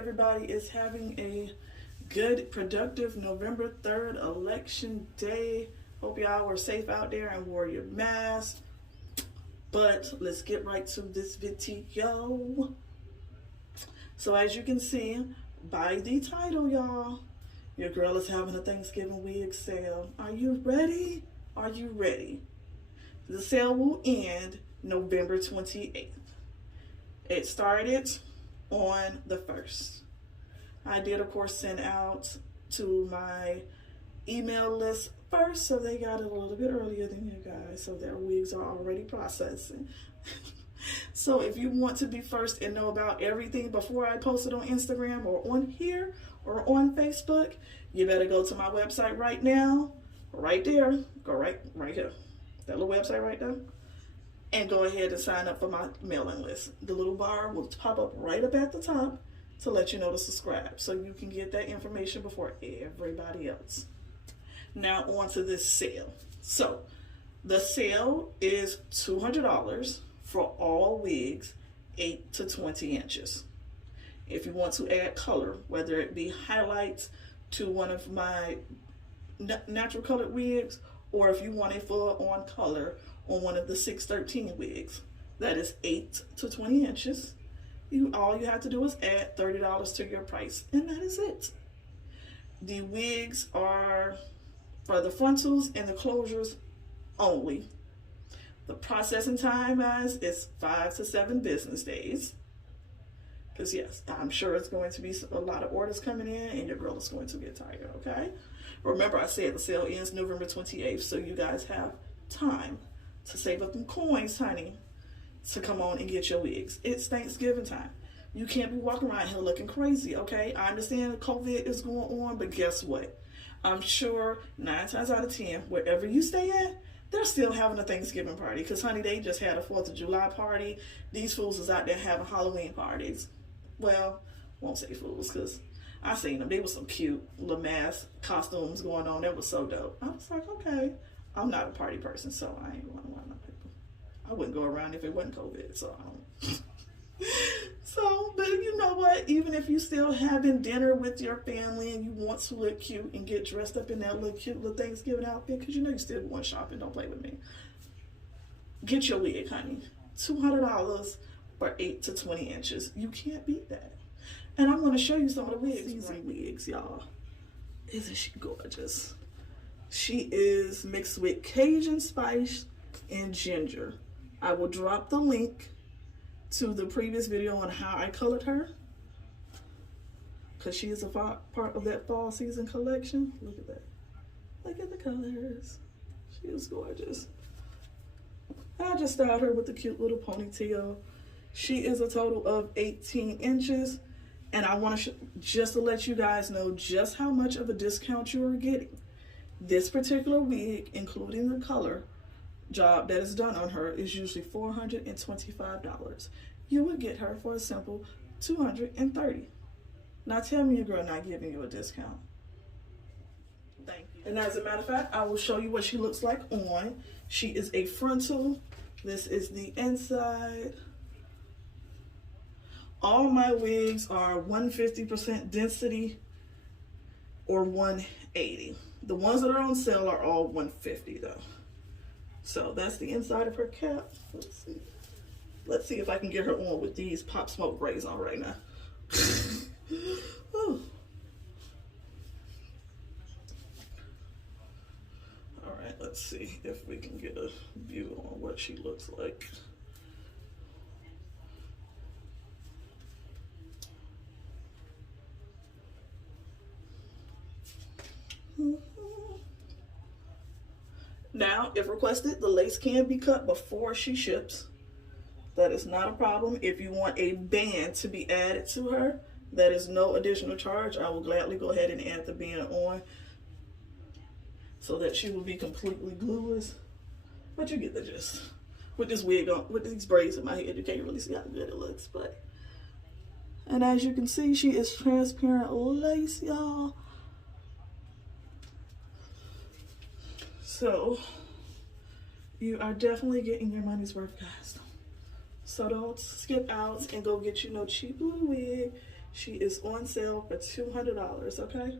everybody is having a good, productive November 3rd election day. Hope y'all were safe out there and wore your mask. But let's get right to this video. So as you can see by the title, y'all, your girl is having a Thanksgiving wig sale. Are you ready? Are you ready? The sale will end November 28th. It started on the 1st. I did, of course, send out to my email list first, so they got it a little bit earlier than you guys, so their wigs are already processing. So if you want to be first and know about everything before I post it on Instagram or on here or on Facebook, you better go to my website right now, right there. Go right here. That little website right there. And go ahead and sign up for my mailing list. The little bar will pop up right up at the top to let you know to subscribe, so you can get that information before everybody else. Now on to this sale. So the sale is $200 for all wigs 8 to 20 inches. If you want to add color, whether it be highlights to one of my natural colored wigs, or if you want a full-on color on one of the 613 wigs, that is 8 to 20 inches. All you have to do is add $30 to your price, and that is it. The wigs are for the frontals and the closures only. The processing time, guys, is 5 to 7 business days. Because yes, I'm sure it's going to be a lot of orders coming in, and your girl is going to get tired, okay? Remember, I said the sale ends November 28th, so you guys have time to save up them coins, honey, to come on and get your wigs. It's Thanksgiving time. You can't be walking around here looking crazy, okay? I understand COVID is going on, but guess what? I'm sure 9 times out of 10, wherever you stay at, they're still having a Thanksgiving party. Because, honey, they just had a 4th of July party. These fools is out there having Halloween parties. Well, won't say fools, because I seen them. They were some cute little mask costumes going on. That was so dope. I was like, okay. I'm not a party person, so I ain't going around no people. I wouldn't go around if it wasn't COVID, so I don't. So, but you know what? Even if you still having dinner with your family and you want to look cute and get dressed up in that little cute little Thanksgiving outfit, because you know you still going shopping, don't play with me. Get your wig, honey. $200 for 8 to 20 inches. You can't beat that. And I'm going to show you some of the wigs. Season wigs, y'all. Isn't she gorgeous? She is mixed with Cajun spice and ginger. I will drop the link to the previous video on how I colored her, because she is a part of that fall season collection. Look at that. Look at the colors. She is gorgeous. I just styled her with a cute little ponytail. She is a total of 18 inches. And I want to just to let you guys know just how much of a discount you are getting. This particular wig, including the color job that is done on her, is usually $425. You would get her for a simple $230. Now tell me your girl not giving you a discount. Thank you. And as a matter of fact, I will show you what she looks like on. She is a frontal. This is the inside. All my wigs are 150% density or 180. The ones that are on sale are all 150 though. So that's the inside of her cap. Let's see. Let's see if I can get her on with these Pop Smoke grays on right now. All right, let's see if we can get a view on what she looks like. Now, if requested, the lace can be cut before she ships. That is not a problem. If you want a band to be added to her, that is no additional charge. I will gladly go ahead and add the band on so that she will be completely glueless. But you get the gist. With this wig on, with these braids in my head, you can't really see how good it looks. And as you can see, she is transparent lace, y'all. So you are definitely getting your money's worth, guys. So don't skip out and go get you no cheap little wig. She is on sale for $200, okay?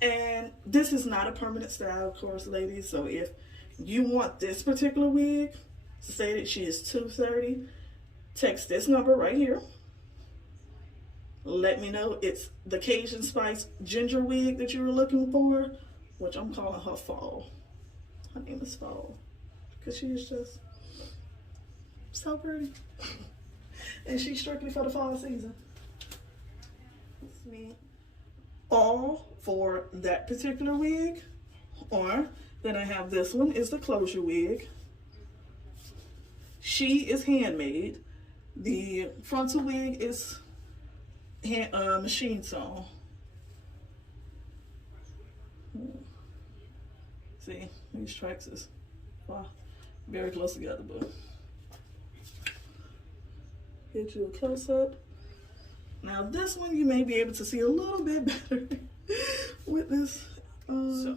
And this is not a permanent style, of course, ladies. So if you want this particular wig, say that she is $230, text this number right here. Let me know it's the Cajun Spice ginger wig that you were looking for, which I'm calling her Fall. Her name is Fall because she is just so pretty. And she's strictly for the fall season. It's me. Fall for that particular wig. Or then I have this one is the closure wig. She is handmade. The frontal wig is machine sewn. See, these tracks is very close together, but get you a close up. Now this one you may be able to see a little bit better with this. So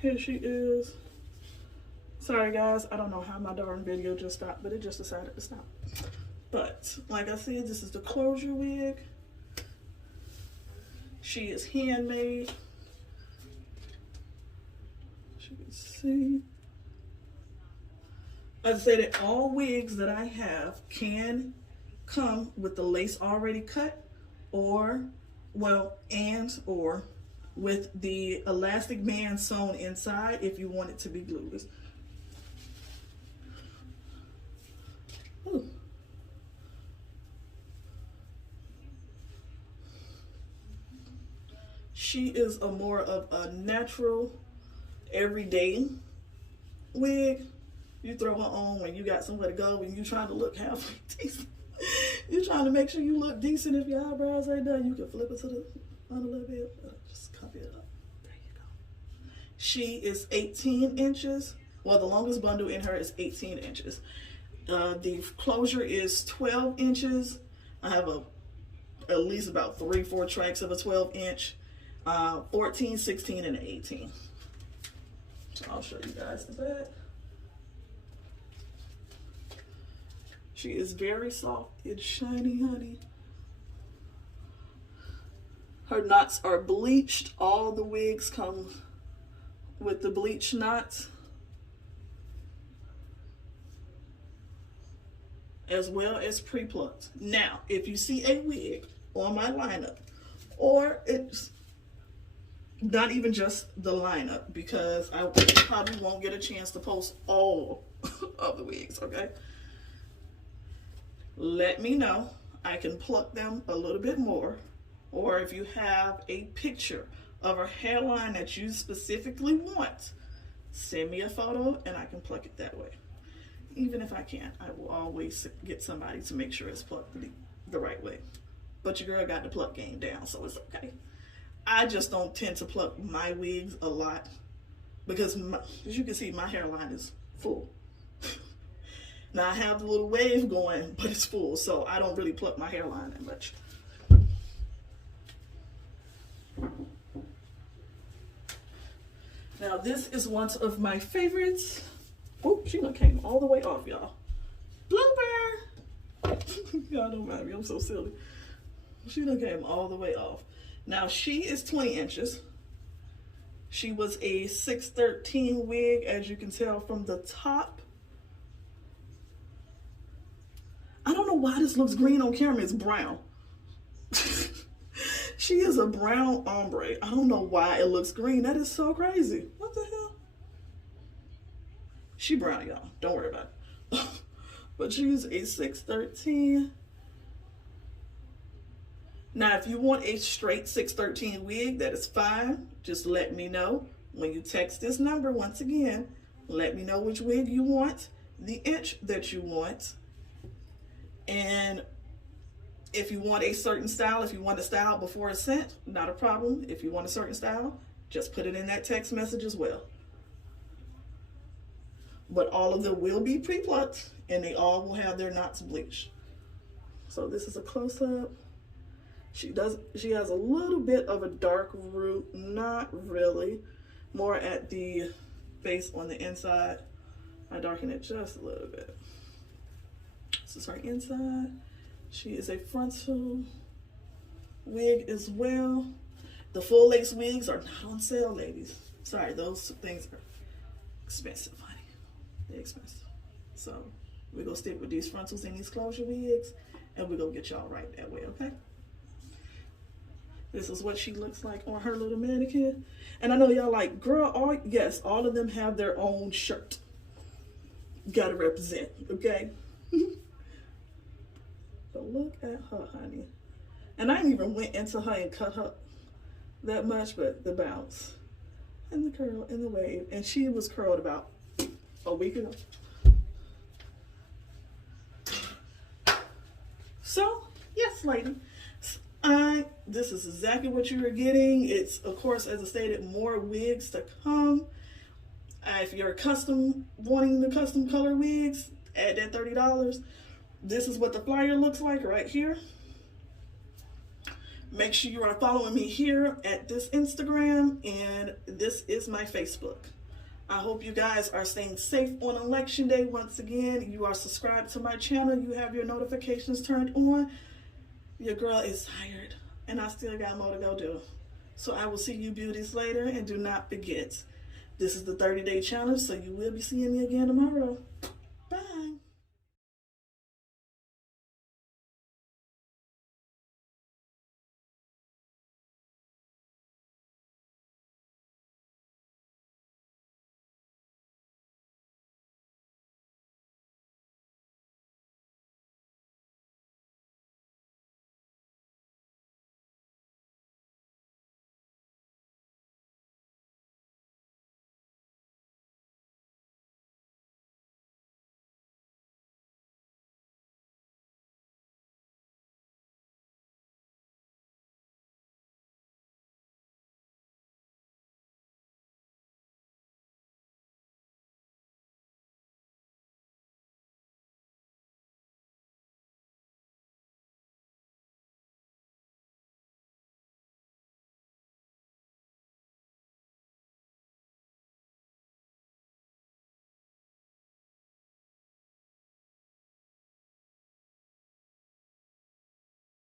here she is. Sorry guys, I don't know how my darn video just stopped, but it just decided to stop. But like I said, this is the closure wig. She is handmade. As you can see. I say that all wigs that I have can come with the lace already cut, or with the elastic band sewn inside if you want it to be glueless. Ooh. She is a more of a natural, everyday wig. You throw her on when you got somewhere to go and you trying to look halfway decent. You're trying to make sure you look decent. If your eyebrows ain't done, you can flip it to the front a little bit. Just copy it up. There you go. She is 18 inches. Well, the longest bundle in her is 18 inches. The closure is 12 inches. I have at least about 3-4 tracks of a 12 inch. 14, 16, and 18. So I'll show you guys the back. She is very soft and shiny, honey. Her knots are bleached. All the wigs come with the bleached knots, as well as pre-plucked. Now, if you see a wig on my lineup, or it's not even just the lineup, because I probably won't get a chance to post all of the wigs, okay? Let me know. I can pluck them a little bit more. Or if you have a picture of a hairline that you specifically want, send me a photo and I can pluck it that way. Even if I can't, I will always get somebody to make sure it's plucked the right way. But your girl got the pluck game down, so it's okay. I just don't tend to pluck my wigs a lot because, as you can see, my hairline is full. Now I have the little wave going, but it's full, so I don't really pluck my hairline that much. Now this is one of my favorites. Oh, she done came all the way off, y'all. Blooper! Y'all don't mind me, I'm so silly. She done came all the way off. Now she is 20 inches. She was a 613 wig, as you can tell from the top. I don't know why this looks green on camera, it's brown. She is a brown ombre. I don't know why it looks green. That is so crazy. What the hell? She brown, y'all. Don't worry about it. But she's a 613. Now, if you want a straight 613 wig, that is fine. Just let me know. When you text this number, once again, let me know which wig you want, the inch that you want, and if you want a certain style, if you want a style before it's sent, not a problem. If you want a certain style, just put it in that text message as well. But all of them will be pre-plucked and they all will have their knots bleached. So this is a close-up. She has a little bit of a dark root, not really, more at the base on the inside. I darken it just a little bit. This is her inside. She is a frontal wig as well. The full lace wigs are not on sale, ladies. Sorry, those things are expensive, honey. They're expensive. So we're going to stick with these frontals and these closure wigs, and we're going to get y'all right that way, okay? This is what she looks like on her little mannequin. And I know y'all like, girl, yes, all of them have their own shirt. Gotta represent, okay? But look at her, honey. And I didn't even went into her and cut her that much, but the bounce and the curl and the wave. And she was curled about a week ago. So, yes, lady. This is exactly what you were getting. It's, of course, as I stated, more wigs to come. If you're wanting the custom color wigs, add that $30. This is what the flyer looks like right here. Make sure you are following me here at this Instagram, and this is my Facebook. I hope you guys are staying safe on election day. Once again, you are subscribed to my channel. You have your notifications turned on. Your girl is tired, and I still got more to go do. So I will see you beauties later, and do not forget, this is the 30-day challenge, so you will be seeing me again tomorrow.